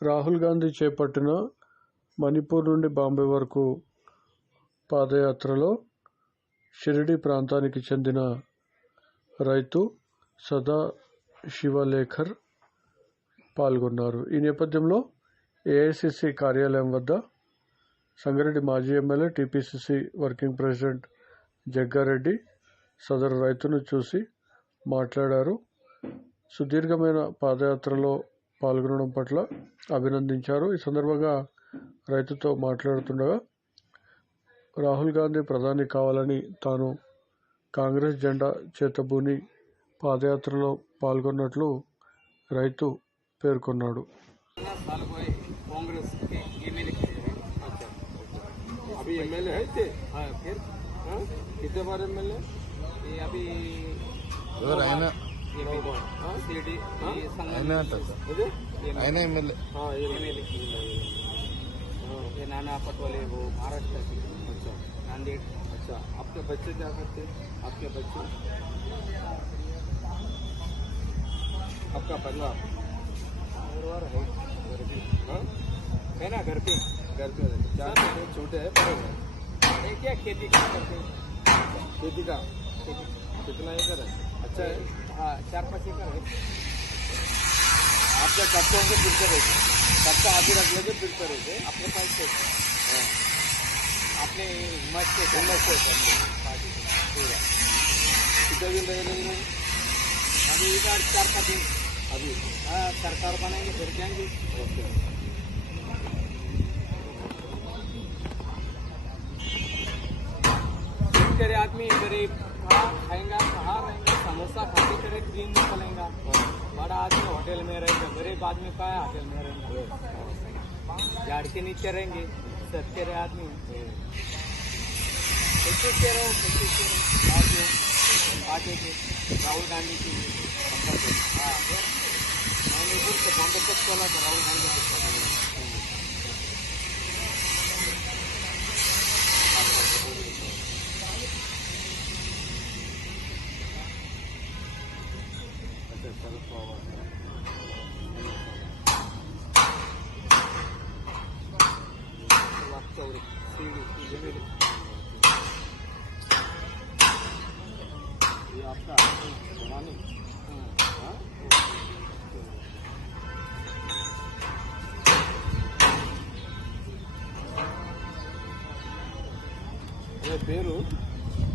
రాహుల్ గాంధీ చేపట్టిన మణిపూర్ నుండి బాంబే వరకు పాదయాత్రలో షిరిడి ప్రాంతానికి చెందిన రైతు సదా శివలేఖర్ పాల్గొన్నారు. ఈ నేపథ్యంలో ఏఐసిసి కార్యాలయం వద్ద సంగారెడ్డి మాజీ MLA TPCC working president Jaggareddy సదరు రైతును చూసి మాట్లాడారు. సుదీర్ఘమైన పాదయాత్రలో పాల్గొనడం పట్ల అభినందించారు. ఈ సందర్భంగా రైతుతో మాట్లాడుతుండగా రాహుల్ గాంధీ ప్రధాని కావాలని తాను కాంగ్రెస్ జెండా చేతబూని పాదయాత్రలో పాల్గొన్నట్లు రైతు పేర్కొన్నాడు. नाना पटवाले वो महाराष्ट्र से। अच्छा नांदेड़। अच्छा आपके बच्चे क्या करते हैं? आपके बच्चे आपका परिवार परिवार है घर पे? हाँ है ना, घर पे क्या छोटे है बड़े हैं? क्या खेती का करते हैं? खेती का कितना एकड़ है? अच्छा है। हाँ 4-5 एकड़ है। आपका कब्जा होंगे फिर करेंगे, सबका आगे रख लेंगे फिर करेंगे अपने पास से। हाँ आपने हिम्मत से कितने दिन रहेंगे? अभी इधर 4-5 दिन अभी। हाँ सरकार बनाएंगे फिर जाएंगे। ओके करे आदमी गरीब कहाँ खाएंगा, कहाँ रहेंगे? समोसा खाते करे दिन निकलेगा। बड़ा आदमी होटल में रहेगा, गरीब आदमी का है होटल में रहेंगे, झाड़ के नीचे रहेंगे। सच्चे रहे आदमी कैसे रहो आगे के राहुल गांधी की। हाँ मणिपुर से बॉम्बे तक चला तो राहुल गांधी के పేరు